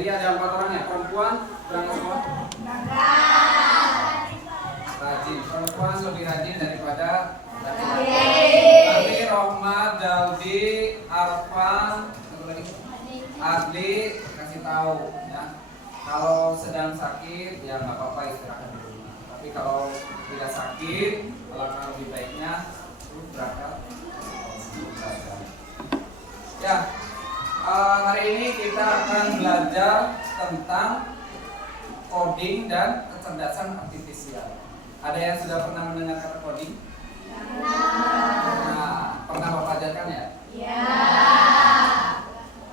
Jadi ada 4 orang ya, perempuan berangkat semua? Rajin, perempuan lebih rajin daripada laki-laki. Tapi Rohmat, Daldi, Arfan, satu lagi, Adli kasih tahu ya. Kalau sedang sakit ya nggak apa-apa istirahat dulu. Tapi kalau tidak sakit, alangkah lebih baiknya berangkat. Ya, hari ini kita akan belajar tentang coding dan kecerdasan artifisial. Ada yang sudah pernah mendengar kata coding? Nah, pernah Bapak ajarkan ya? Iya.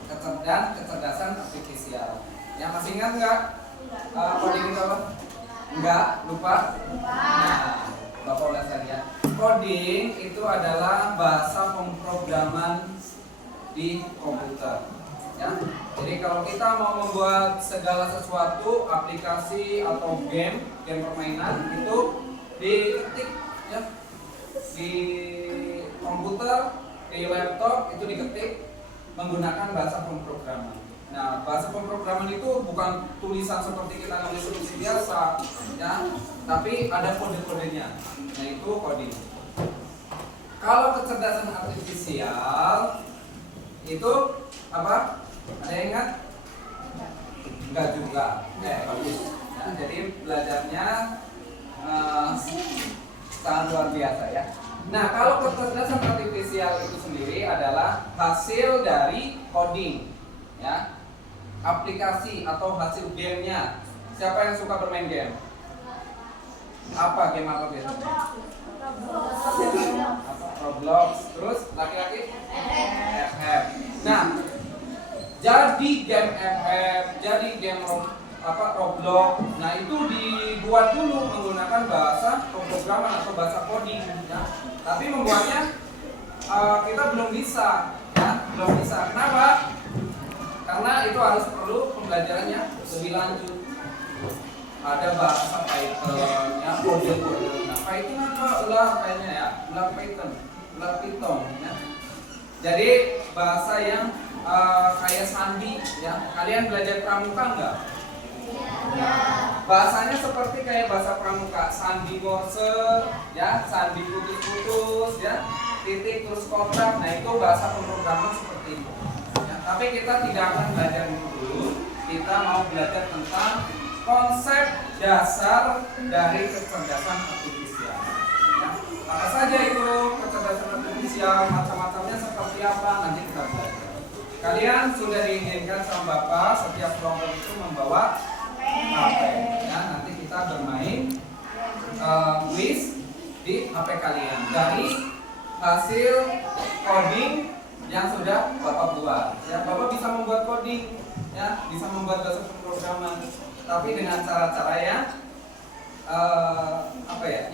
Kecerdasan artifisial. Yang masih ingat nggak? Coding itu apa? Enggak? Lupa? Nah, Bapak ulas lagi ya. Coding itu adalah bahasa pemrograman di komputer. Ya. Jadi kalau kita mau membuat segala sesuatu, aplikasi atau game permainan itu diketik ya. Di komputer, di laptop itu diketik menggunakan bahasa pemrograman. Nah, bahasa pemrograman itu bukan tulisan seperti kita nulis biasa, ya, tapi ada kode-kodenya. Nah, itu coding. Kalau kecerdasan artifisial itu apa? Ada yang ingat? Enggak juga. Bagus. Nah, jadi belajarnya sangat luar biasa ya. Nah, kalau kecerdasan artifisial itu sendiri adalah hasil dari coding, ya, aplikasi atau hasil gamenya. Siapa yang suka bermain game? Apa game apa biasanya? Roblox. Terus laki-laki? FF. Nah, jadi game FF, jadi game Roblox. Nah, itu dibuat dulu menggunakan bahasa pemrograman atau bahasa coding, ya. Tapi membuatnya kita belum bisa, ya, belum bisa. Kenapa? Karena itu harus perlu pembelajarannya lebih lanjut. Ada bahasa Python, ya, kode-kode. Nah, Python apa? Ular kayaknya ya, ular Python, ya. Jadi bahasa yang kayak sandi, ya. Kalian belajar pramuka enggak? Ya. Bahasanya seperti kayak bahasa pramuka, sandi Morse, ya, sandi putus-putus, ya, titik terus kotak. Nah, itu bahasa pemrograman seperti itu. Ya, tapi kita tidak akan belajar itu dulu. Kita mau belajar tentang konsep dasar dari kecerdasan artifisial. Ya. Apa saja itu kecerdasan artifisial, macam-macamnya seperti apa, nanti kita belajar. Kalian sudah diizinkan sama Bapak setiap kelompok itu membawa HP. Ya, nanti kita bermain quiz di HP kalian dari hasil coding yang sudah Bapak buat. Ya, Bapak bisa membuat coding, ya, bisa membuat bahasa pemrograman, tapi dengan cara-cara yang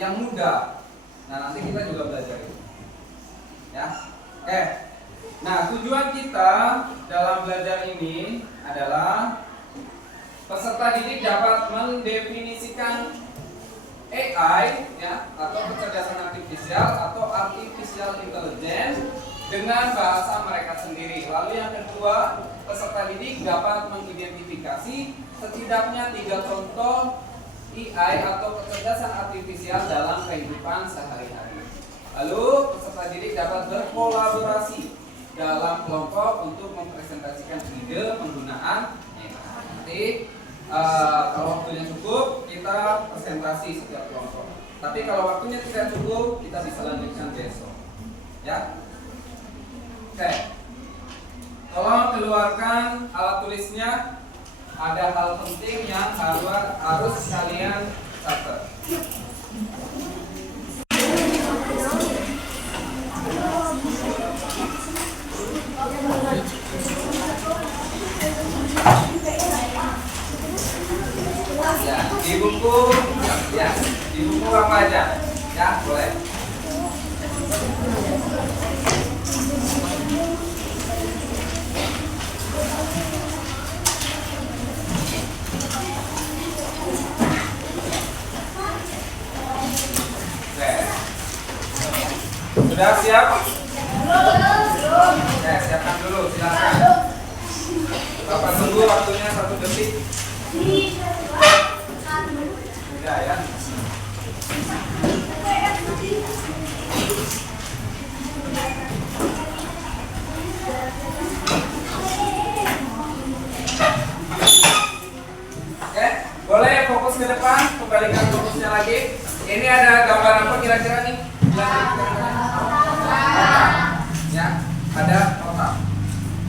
yang mudah. Nah, nanti kita juga belajar itu. Ya, oke. Nah, tujuan kita dalam belajar ini adalah peserta didik dapat mendefinisikan AI, ya, atau kecerdasan artifisial atau artificial intelligence dengan bahasa mereka sendiri. Lalu yang kedua, peserta didik dapat mengidentifikasi setidaknya 3 contoh AI atau kecerdasan artifisial dalam kehidupan sehari-hari. Lalu peserta didik dapat berkolaborasi dalam kelompok untuk mempresentasikan ide penggunaan AI. Nanti kalau waktunya cukup, kita presentasi setiap kelompok. Tapi kalau waktunya tidak cukup, kita bisa lanjutkan besok. Ya. Oke. Tolong keluarkan alat tulisnya. Ada hal penting yang harus kalian catat. Ya, di buku, ya, di buku apa aja? Ya, boleh. Sudah siap? Ya, siapkan dulu, silakan. Bapak tunggu waktunya 1 detik. Udah ya. Oke, boleh fokus ke depan, kembalikan fokusnya lagi. Ini ada gambar apa kira-kira nih? Ya, ada otak.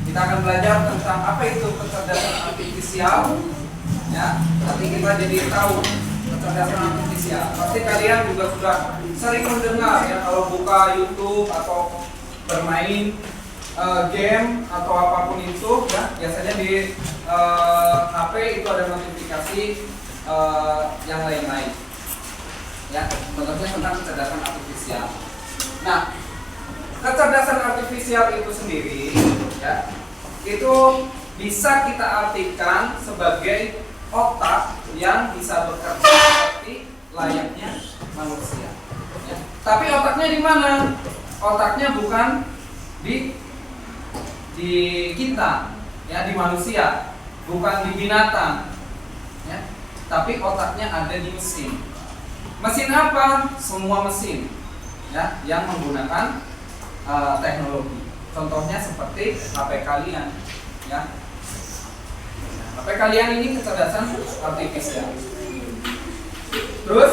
Kita akan belajar tentang apa itu kecerdasan artifisial. Ya, nanti kita jadi tahu kecerdasan artifisial. Pasti kalian juga sudah sering mendengar ya kalau buka YouTube atau bermain game atau apapun itu ya, biasanya di HP itu ada notifikasi yang lain-lain. Ya, contohnya tentang kecerdasan artifisial. Nah, kecerdasan artifisial itu sendiri ya, itu bisa kita artikan sebagai otak yang bisa bekerja seperti layaknya manusia. Ya. Tapi otaknya di mana? Otaknya bukan di kita, ya, di manusia, bukan di binatang, ya. Tapi otaknya ada di mesin. Mesin apa? Semua mesin, ya, yang menggunakan teknologi. Contohnya seperti HP kalian, ya. HP kalian ini kecerdasan artifisial. Terus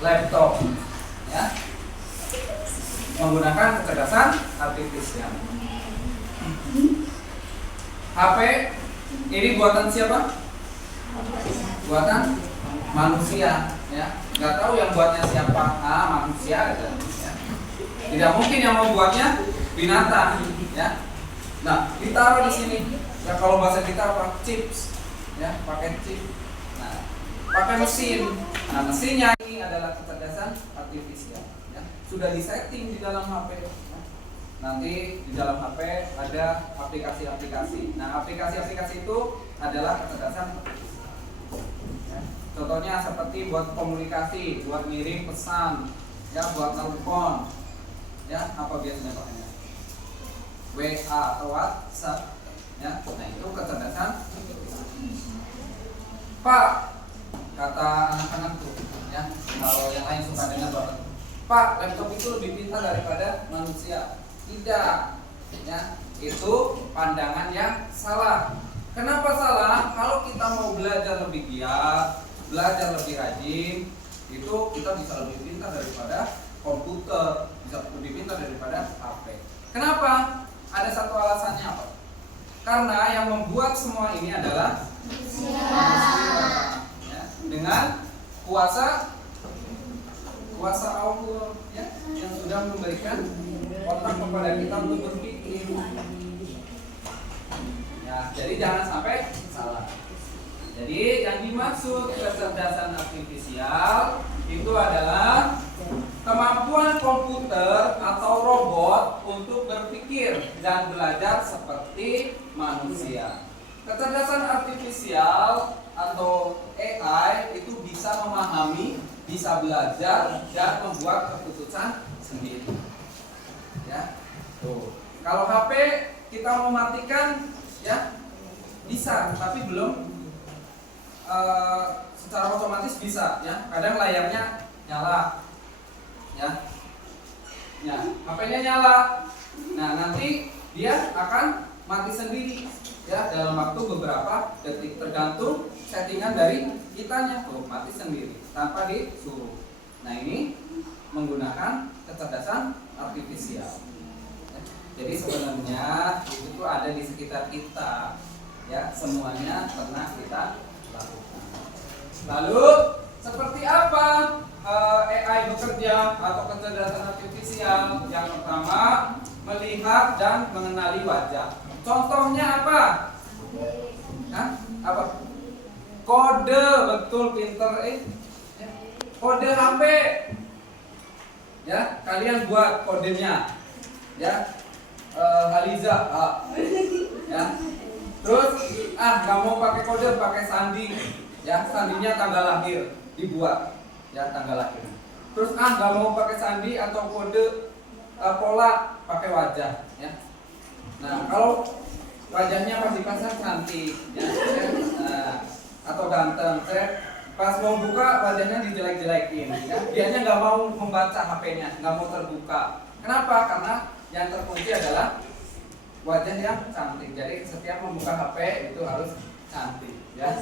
laptop, ya, menggunakan kecerdasan artifisial. HP ini buatan siapa? Buatan manusia, ya. Nggak tahu yang buatnya siapa. Manusia aja. Ya. Tidak mungkin yang membuatnya binatang, ya. Nah, ditaruh di sini. Ya, kalau bahasa kita apa? Chips, ya, pakai chip. Nah, pakai mesin. Nah, mesinnya ini adalah kecerdasan artifisial. Ya. Sudah disetting di dalam HP. Ya. Nanti di dalam HP ada aplikasi-aplikasi. Nah, aplikasi-aplikasi itu adalah kecerdasan artifisial. Ya. Contohnya seperti buat komunikasi, buat ngirim pesan, ya, buat telepon. Ya, apa biasanya pakainya? WA atau WhatsApp. Ya, nah itu kecerdasan. Pak, kata anak-anak tuh, ya, kalau yang lain suka dengar banget. Pak, laptop itu lebih pintar daripada manusia. Tidak, ya, itu pandangan yang salah. Kenapa salah? Kalau kita mau belajar lebih giat, belajar lebih rajin, itu kita bisa lebih pintar daripada komputer, bisa lebih pintar daripada HP. Kenapa? Ada satu alasannya apa? Karena yang membuat semua ini adalah manusia, ya, dengan kuasa Allah, ya, yang sudah memberikan otak kepada kita untuk berpikir. Ya, jadi jangan sampai salah. Jadi yang dimaksud kecerdasan artifisial itu adalah kemampuan komputer atau robot untuk berpikir dan belajar seperti manusia. Kecerdasan artifisial atau AI itu bisa memahami, bisa belajar dan membuat keputusan sendiri. Ya. Tuh. Kalau HP kita mematikan, ya, bisa, tapi belum secara otomatis bisa, ya. Kadang layarnya nyala. Ya, ya, HP-nya nyala. Nah, nanti dia akan mati sendiri, ya, dalam waktu beberapa detik, tergantung settingan dari kitanya. Tuh, mati sendiri tanpa disuruh. Nah, ini menggunakan kecerdasan artifisial. Jadi sebenarnya itu tuh ada di sekitar kita, ya, semuanya pernah kita lakukan. Lalu seperti apa AI bekerja atau kecerdasan artifisial? Yang pertama, melihat dan mengenali wajah. Contohnya apa? Apa? Kode, betul, pinter. Kode HP. Ya, kalian buat kodenya. Ya, Haliza. Ya. Terus, nggak mau pakai kode, pakai sandi. Ya, sandinya tanggal lahir dibuat. Ya, tanggal lahir. Terus nggak mau pakai sandi atau kode pola, pakai wajah, ya. Nah, kalau wajahnya pas dipasang cantik, ya, atau ganteng, pas mau buka wajahnya dijelek-jelekin, ya. Dianya nggak mau membaca HP-nya, nggak mau terbuka. Kenapa? Karena yang terkunci adalah wajah yang cantik. Jadi setiap membuka HP itu harus cantik, ya.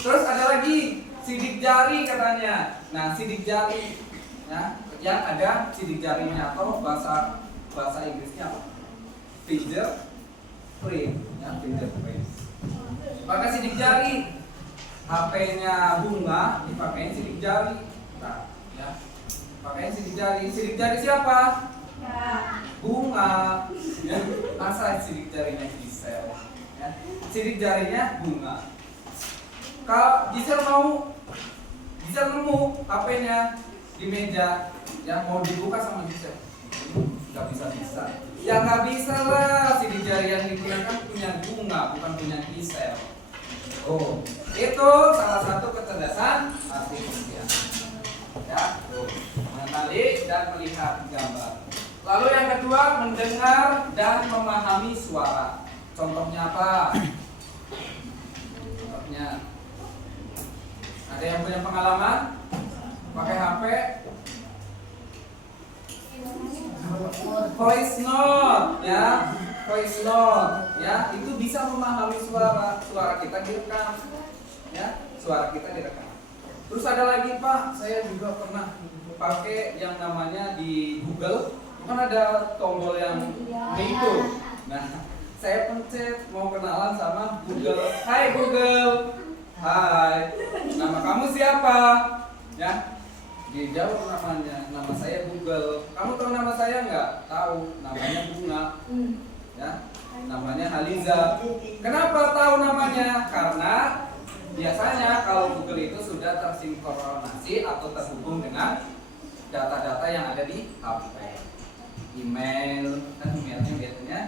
Terus ada lagi sidik jari katanya. Nah, sidik jari, ya, yang ada sidik jarinya atau bahasa Inggrisnya apa? Fingerprint, ya, fingerprint. Pakai sidik jari. HP-nya Bunga dipakai sidik jari. Nah, ya. Pakai sidik jari. Sidik jari siapa? Bunga. Ya. Masa sidik jarinya Gisel? Ya. Sidik jarinya Bunga. Kalau Gisel nemu HP-nya di meja, yang mau dibuka sama Gisel, nggak bisa. Ya nggak bisa lah, sidik jari yang digunakan punya Bunga, bukan punya Gisel. Oh, itu salah satu kecerdasan artifisial. Ya, mengenali dan melihat gambar. Lalu yang kedua, mendengar dan memahami suara. Contohnya apa? Contohnya, ada yang punya pengalaman pakai HP? Voice note, ya. Voice note, ya, itu bisa memahami suara kita direkam, ya, suara kita direkam. Terus ada lagi Pak, saya juga pernah pakai yang namanya di Google, kan ada tombol yang itu. Nah, saya pencet mau kenalan sama Google. Hai Google, hai, nama kamu siapa? Ya, dia jawab namanya, nama saya Google. Kamu tahu nama saya nggak? Tahu, namanya Bunga. Ya, namanya Aliza. Kenapa tahu namanya? Karena biasanya kalau Google itu sudah tersinkronasi atau terhubung dengan data-data yang ada di HP. Email, kan emailnya biasanya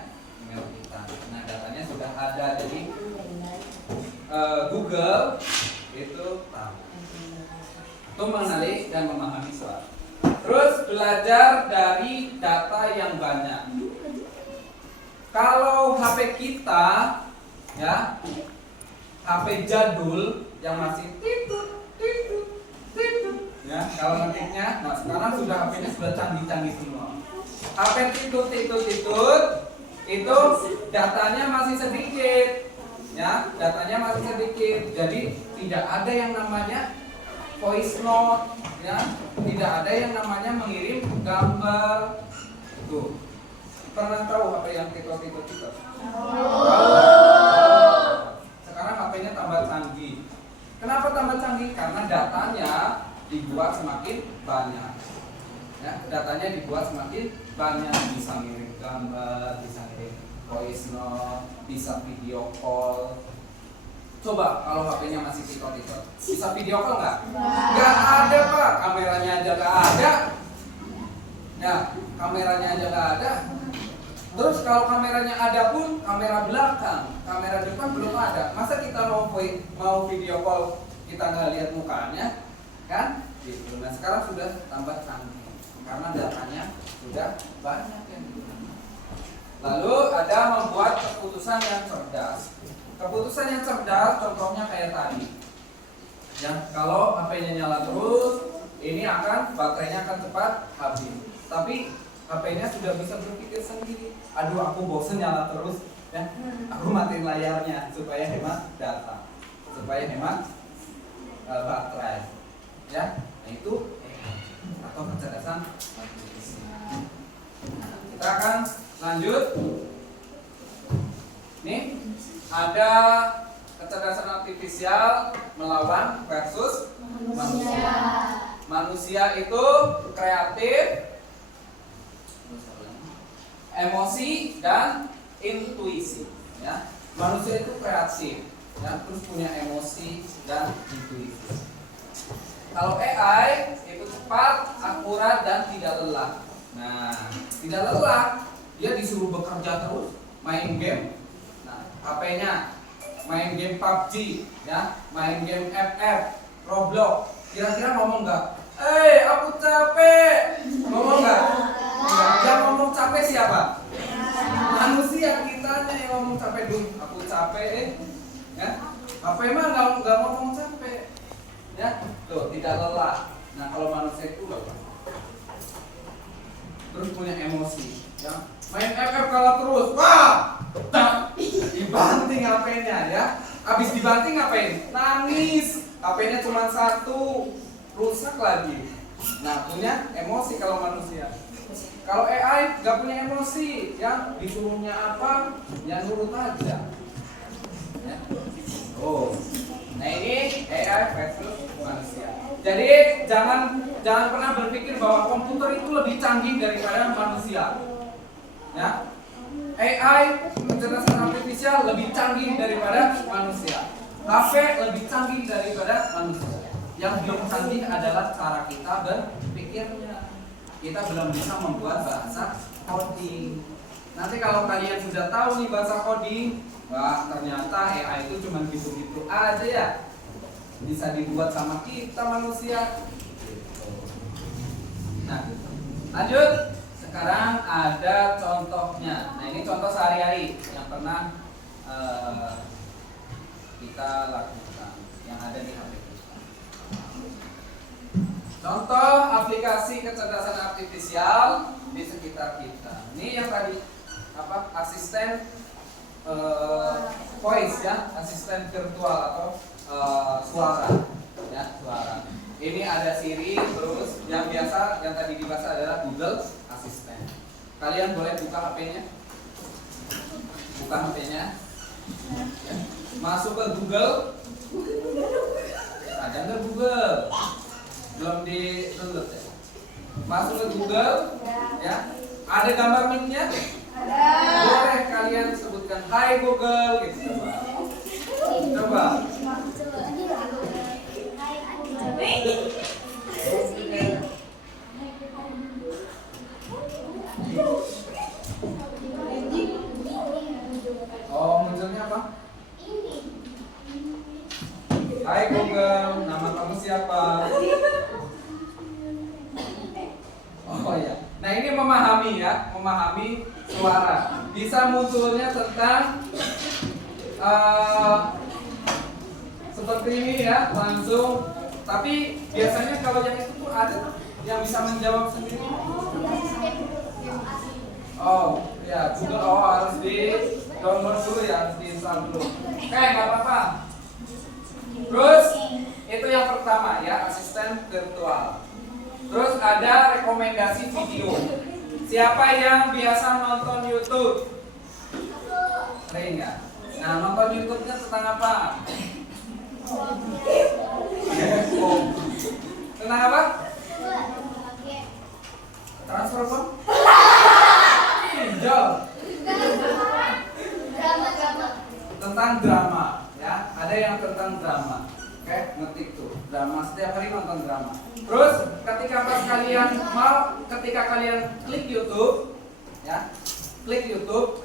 email kita. Nah, datanya sudah ada, jadi Google itu tahu. Itu mengenali dan memahami suara. Terus belajar dari data yang banyak. Kalau HP kita, ya, HP jadul yang masih titut, ya, kalau ngetiknya, nah sekarang sudah HP-nya sudah canggih-canggih semua. HP titut, itu datanya masih sedikit, ya, datanya masih sedikit. Jadi tidak ada yang namanya voice note, ya, tidak ada yang namanya mengirim gambar. Tuh. Pernah tahu HP yang titut? Sekarang HP-nya tambah canggih. Kenapa tambah canggih? Karena datanya dibuat semakin banyak. Ya, datanya dibuat semakin banyak, bisa ngirim gambar, bisa ngirim voice note, bisa video call. Coba kalau HP-nya masih titut, bisa video call nggak? Nggak ada Pak, kameranya aja nggak ada. Ya, kameranya aja nggak ada. Terus kalau kameranya ada pun kamera belakang, kamera depan belum ada. Masa kita mau video call kita nggak lihat mukanya, kan? Gitu. Nah sekarang sudah tambah canggih karena datanya sudah banyak yang digunakan. Lalu ada membuat keputusan yang cerdas. Keputusan yang cerdas contohnya kayak tadi. Ya, kalau HP-nya nyala terus, ini baterainya akan cepat habis. Tapi HP-nya sudah bisa berpikir sendiri. Aduh, aku bosen nyala terus, ya. Aku matiin layarnya supaya hemat data, supaya hemat baterai, ya. Nah itu atau kecerdasan artifisial. Nah, kita akan lanjut. Nih ada kecerdasan artifisial melawan versus manusia. Manusia itu kreatif, emosi dan intuisi, ya. Manusia itu kreatif, ya, terus punya emosi dan intuisi. Kalau AI itu cepat, akurat dan tidak lelah. Nah, tidak lelah, dia disuruh bekerja terus, main game. Nah, HP-nya main game PUBG, ya, main game FF, Roblox. Kira-kira ngomong nggak? Aku capek. Ngomong nggak? Yang ngomong capek siapa? Manusia, kitanya yang ngomong capek. terus punya emosi, ya. Main FF kalah terus, wah, dibanting HP-nya, ya. Abis dibanting ngapain? Nangis. HP-nya cuma satu, rusak lagi. Nah, punya emosi kalau manusia. Kalau AI nggak punya emosi, ya, disuruhnya apa, ya nurut aja. Ya. Oh, nah ini AI versus manusia. Jadi jangan pernah berpikir bahwa komputer itu lebih canggih daripada manusia. Ya, AI kecerdasan artifisial lebih canggih daripada manusia. HP lebih canggih daripada manusia. Yang belum canggih adalah cara kita berpikirnya. Kita belum bisa membuat bahasa coding. Nanti kalau kalian sudah tahu nih bahasa coding, wah ternyata AI itu cuma gitu-gitu aja ya. Bisa dibuat sama kita manusia. Nah, lanjut. Sekarang ada contohnya. Nah, ini contoh sehari-hari yang pernah kita lakukan, yang ada di HP kita. Contoh aplikasi kecerdasan artifisial di sekitar kita. Ini yang tadi apa? Asisten voice ya, asisten virtual atau suara ya, suara. Ini ada Siri, terus yang biasa yang tadi dibahas adalah Google Assistant. Kalian boleh buka HP-nya? Buka HP-nya. Ya. Masuk ke Google. Ada nggak Google? Belum di-download ya. Masuk ke Google, ya. Ada gambar mic-nya? Ada. Boleh kalian sebutkan Hai Google gitu, coba. Coba. Oh, munculnya apa? Hai Google, nama kamu siapa? Oh ya. Nah, ini memahami ya, memahami suara. Bisa munculnya tentang seperti ini ya, langsung. Tapi biasanya kalau yang itu tuh ada yang bisa menjawab sendiri. Oh, ya, Google harus di download dulu ya, harus diinstal dulu. Oke, nggak apa-apa. Terus itu yang pertama ya, asisten virtual. Terus ada rekomendasi video. Siapa yang biasa nonton YouTube? Sering nggak? Nah, nonton YouTube-nya tentang apa? Tentang apa? Transfer uang? Pinjol. Tentang drama, ya. Ada yang tentang drama. Oke, ngetik tuh. Drama, setiap hari nonton drama. Terus ketika kalian klik YouTube, ya, klik YouTube,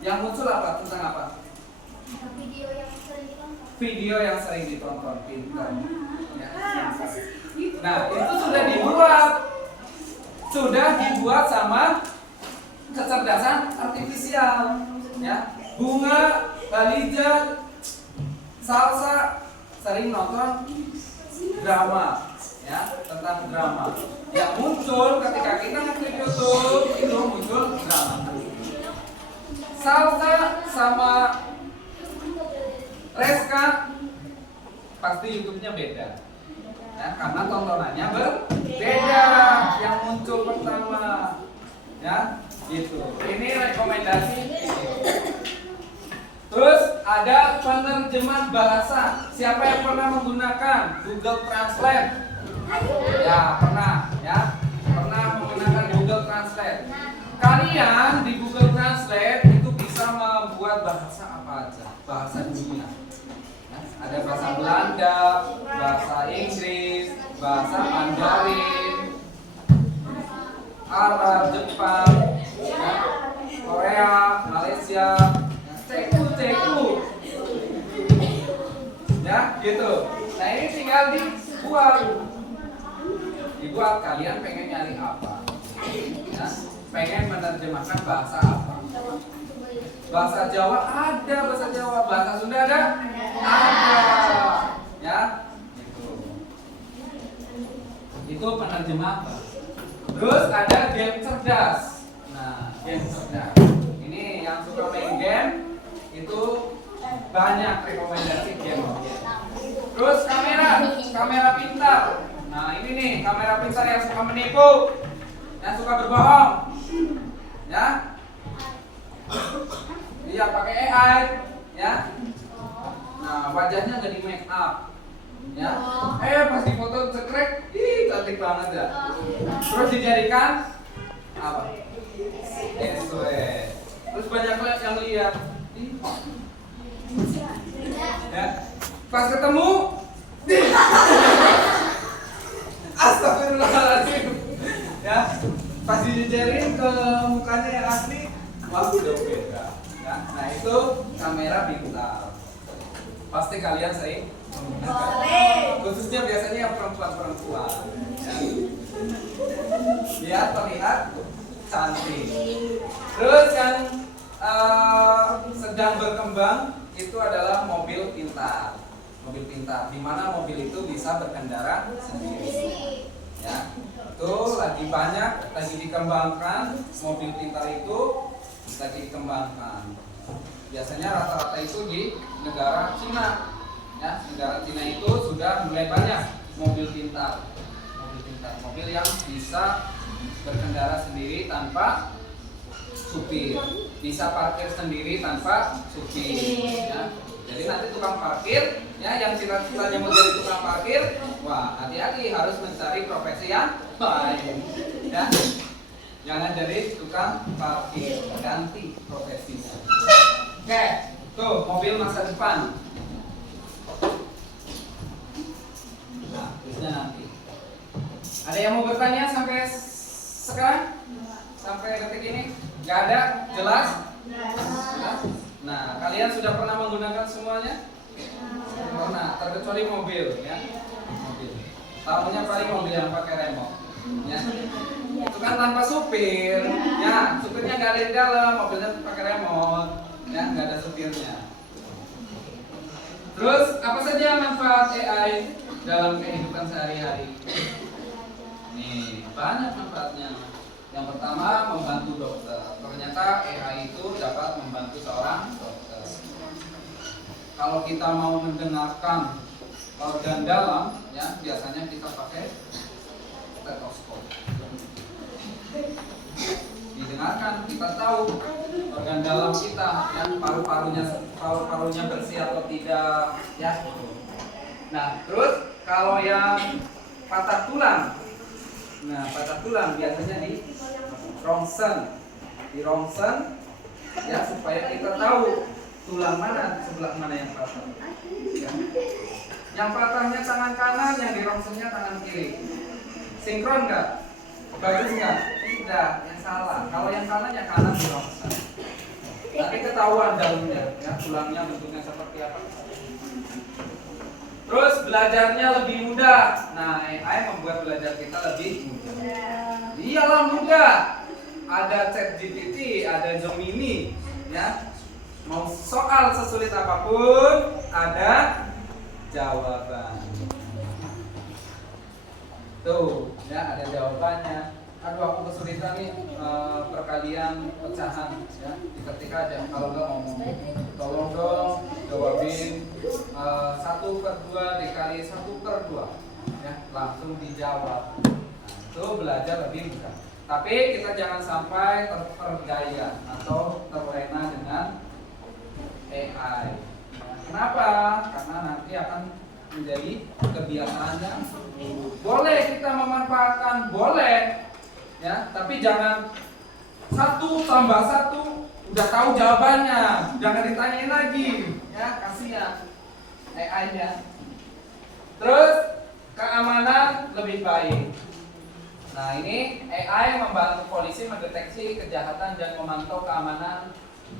yang muncul apa? Tentang apa? Video yang sering ditonton, pintar. Ya. Nah, itu sudah dibuat sama kecerdasan artifisial, ya. Bunga, Balija, Salsa sering nonton drama, ya, tentang drama. Yang muncul ketika kita ngeklik YouTube itu muncul drama. Salsa sama Reska pasti YouTube-nya beda, ya, karena tontonannya berbeda. Yang muncul pertama, ya, gitu. Ini rekomendasi. Terus ada penerjemah bahasa. Siapa yang pernah menggunakan Google Translate? Ya, pernah, ya. Pernah menggunakan Google Translate. Kalian di Google Translate itu bisa membuat bahasa apa aja, bahasa dunia. Ya, ada bahasa Belanda, bahasa Inggris, bahasa Mandarin, Arab, Jepang, ya, Korea, Malaysia, ceku, ya, gitu. Nah, ini tinggal dibuat kalian pengen nyari apa, ya, pengen menerjemahkan bahasa apa. Bahasa Jawa ada, bahasa Jawa, bahasa Sunda ada, ya, gitu. Itu penerjemah bahasa. Terus ada game cerdas. Nah, game cerdas. Ini yang suka main game itu banyak rekomendasi game. Terus kamera pintar. Nah, ini nih kamera pintar yang suka menipu, yang suka berbohong. Ya. Iya, pakai AI, ya. Nah, wajahnya nggak di make up. Ya. Pas di foto cekrek, ih cantik banget ya. Terus dijadikan apa? Terus banyak yang lihat. Ya. Pas ketemu, astagfirullahaladzim. Ya. Pas dijejerin ke mukanya yang asli, wah udah beda. Ya. Nah, itu kamera pintar. Pasti kalian sering menggunakan. Khususnya biasanya perempuan-perempuan. Ya. Biar terlihat cantik. Terus yang sedang berkembang itu adalah mobil pintar. Mobil pintar, di mana mobil itu bisa berkendara sendiri. Ya, itu lagi banyak, lagi dikembangkan. Mobil pintar itu lagi dikembangkan. Biasanya rata-rata itu di negara Cina. Ya, negara Cina itu sudah mulai banyak mobil pintar. Mobil yang bisa berkendara sendiri tanpa supir, bisa parkir sendiri tanpa supir. Ya. Jadi nanti tukang parkir, ya yang cita-citanya mau jadi tukang parkir, wah hati-hati harus mencari profesi yang lain. Ya. Jangan jadi tukang parkir, ganti profesinya. Oke, tuh mobil masa depan. Nah, bisa nanti. Ada yang mau bertanya sampai sekarang? Sampai detik ini? Gak ada? Jelas? Nah, kalian sudah pernah menggunakan semuanya? Pernah, terkecuali mobil, ya. Mobil. Tahunya paling mobil yang pakai remote. Ya. Itu kan tanpa supir, ya. Supirnya nggak ada di dalam, mobilnya pakai remote, ya, nggak ada supirnya. Terus apa saja manfaat AI dalam kehidupan sehari-hari? Nih, banyak manfaatnya. Yang pertama, membantu dokter. Ternyata AI itu dapat membantu seorang dokter. Kalau kita mau mendengarkan organ dalam, ya biasanya kita pakai stetoskop. Didengarkan, kita tahu organ dalam kita, yang paru-parunya bersih atau tidak, ya. Nah, terus kalau yang patah tulang, nah patah tulang biasanya di rongsen, ya supaya kita tahu tulang mana, sebelah mana yang patah. Ya. Yang patahnya tangan kanan, yang di rongsennya tangan kiri. Sinkron nggak? Bagus nggak? Tidak, yang salah. Kalau yang kanan ya kanan di rongsen. Tapi ketahuan dalamnya, ya tulangnya bentuknya seperti apa. Terus belajarnya lebih mudah. Nah, AI membuat belajar kita lebih mudah. Iyalah mudah. Ada ChatGPT, ada Gemini, ya. Mau soal sesulit apapun, ada jawaban. Tuh, ya ada jawabannya. Aduh, aku kesulitan nih perkalian pecahan, ya. Diketik aja. Kalau nggak ngomong, tolong dong jawabin 1/2 dikali 1/2, ya langsung dijawab. Nah, itu belajar lebih mudah. Tapi kita jangan sampai terperdaya atau terlena dengan AI. Kenapa? Karena nanti akan menjadi kebiasaannya. Boleh kita memanfaatkan, boleh, ya. Tapi jangan 1+1 udah tahu jawabannya, jangan ditanyain lagi, ya kasihan AI-nya. Terus keamanan lebih baik. Nah, ini AI membantu polisi mendeteksi kejahatan dan memantau keamanan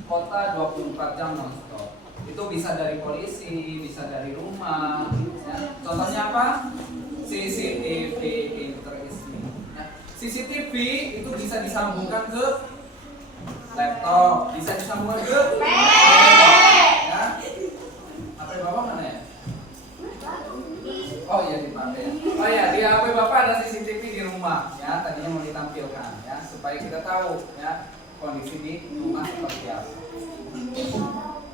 kota 24 jam non-stop. Itu bisa dari polisi, bisa dari rumah, ya. Contohnya apa? CCTV interesting, ya. CCTV itu bisa disambungkan ke laptop, bisa disambungkan ke ya. HP bapak mana ya? Oh iya dipakai. Oh ya, di HP bapak ada CCTV di rumah, ya. Tadinya mau ditampilkan. supaya kita tahu ya kondisi di rumah seperti apa.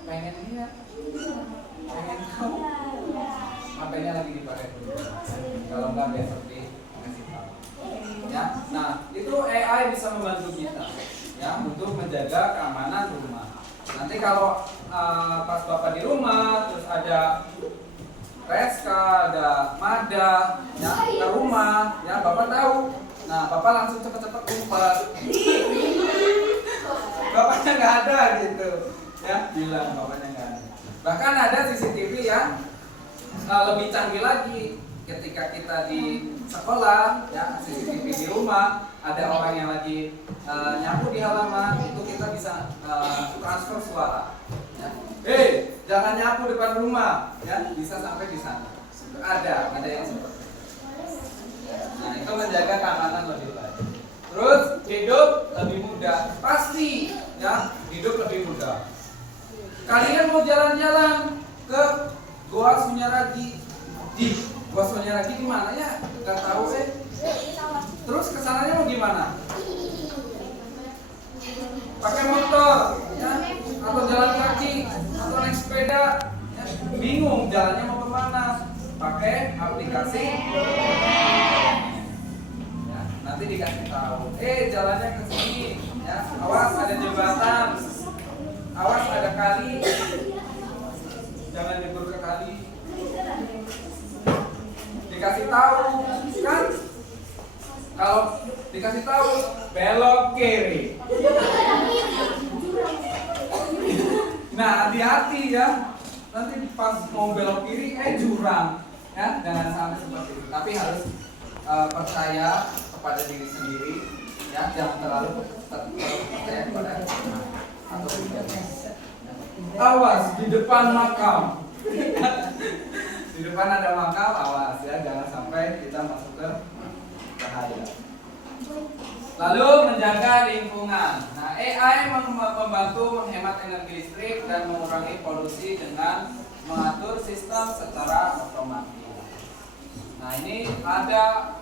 Pengen lihat, pengen tahu, HP-nya lagi dipakai dulu. Kalau nggak besok dikasih tahu. Ya, nah itu AI bisa membantu kita ya untuk menjaga keamanan rumah. Nanti kalau pas bapak di rumah terus ada Reska, ada Mada, ya ke rumah, ya bapak tahu. Nah bapak langsung cepet-cepet ngumpet. Bapaknya nggak ada gitu, ya bilang bapaknya nggak ada. Bahkan ada CCTV yang lebih canggih lagi. Ketika kita di sekolah, ya CCTV di rumah, ada orang yang lagi nyapu di halaman, itu kita bisa transfer suara. Ya. Jangan nyapu depan rumah, ya bisa sampai di sana. Ada yang seperti itu. Nah itu menjaga keamanan lebih baik. Terus hidup lebih mudah, pasti, ya hidup lebih mudah. Kalian mau jalan-jalan ke Goa Sunyaragi, di Goa Sunyaragi di mana ya? Gak tahu Terus kesananya mau gimana? Pakai motor, ya? Atau jalan kaki, atau naik sepeda, ya? Bingung jalannya mau kemana? Pakai aplikasi. Ya, nanti dikasih tahu. Jalannya ke sini, ya. Awas ada jembatan, awas ada kali, jangan nyebur ke kali. Dikasih tahu, kan? Kalau dikasih tahu belok kiri. Nah hati-hati ya, nanti pas mau belok kiri jurang, ya jangan sampai seperti itu. Tapi harus percaya kepada diri sendiri, ya jangan terlalu percaya kepada atau awas di depan makam. Di depan ada makam, awas ya jangan sampai kita masuk ke bahaya. Lalu menjaga lingkungan. Nah, AI membantu menghemat energi listrik dan mengurangi polusi dengan mengatur sistem secara otomatis. Nah, ini ada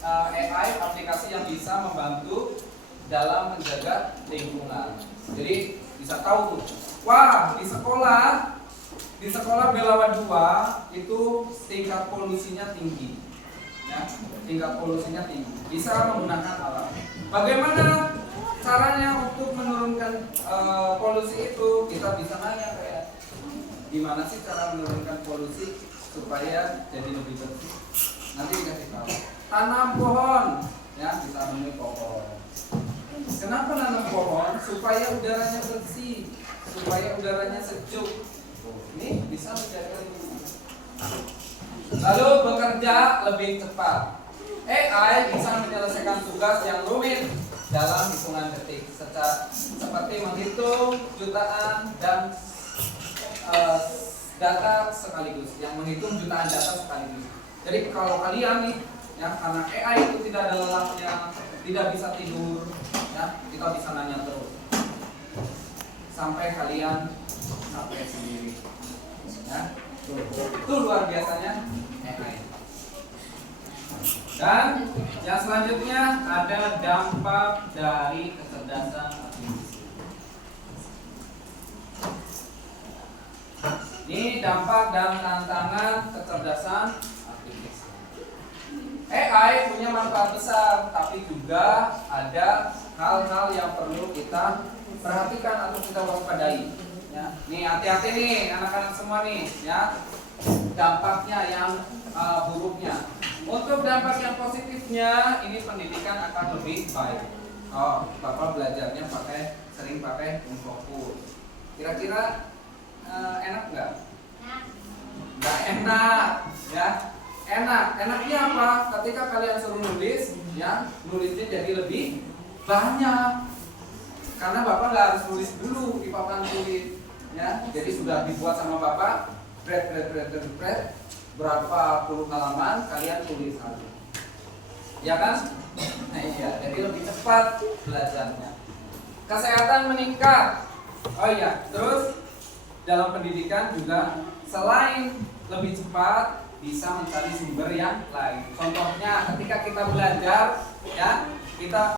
AI aplikasi yang bisa membantu dalam menjaga lingkungan. Jadi bisa tahu tuh, wah di sekolah Belawan 2 itu tingkat polusinya tinggi. Ya, tingkat polusinya tinggi. Bisa menggunakan alat. Bagaimana caranya untuk menurunkan polusi itu? Kita bisa nanya kayak gimana sih cara menurunkan polusi supaya jadi lebih bersih? Nanti dikasih tahu. Tanam pohon, ya ditanami pohon. Kenapa nanam pohon? Supaya udaranya bersih, supaya udaranya sejuk. Ini bisa menjaga lingkungan. Lalu bekerja lebih cepat. AI bisa menyelesaikan tugas yang rumit dalam hitungan detik, seperti menghitung jutaan dan data sekaligus, yang menghitung jutaan data sekaligus. Jadi kalau kalian nih, ya karena AI itu tidak ada lelahnya, tidak bisa tidur, ya kita bisa nanya terus sampai kalian sampai sendiri. Ya. Itu luar biasanya AI. Dan yang selanjutnya ada dampak dari kecerdasan artifisial. Ini dampak dan tantangan kecerdasan artifisial. AI punya manfaat besar, tapi juga ada hal-hal yang perlu kita perhatikan atau kita waspadai. Ya, nih hati-hati nih anak-anak semua nih, ya dampaknya yang buruknya. Untuk dampak yang positifnya, ini pendidikan akan lebih baik. Bapak belajarnya sering pakai Infokus. Kira-kira enak nggak? Nggak enak, ya. Enaknya apa? Ketika kalian suruh nulis, ya nulisnya jadi lebih banyak. Karena bapak nggak harus nulis dulu di papan tulis. Ya, jadi sudah dibuat sama bapak, berapa puluh halaman kalian tulis aja, ya kan? Nah iya, jadi lebih cepat belajarnya. Kesehatan meningkat. Oh iya, terus dalam pendidikan juga selain lebih cepat, bisa mencari sumber yang lain. Contohnya ketika kita belajar ya, kita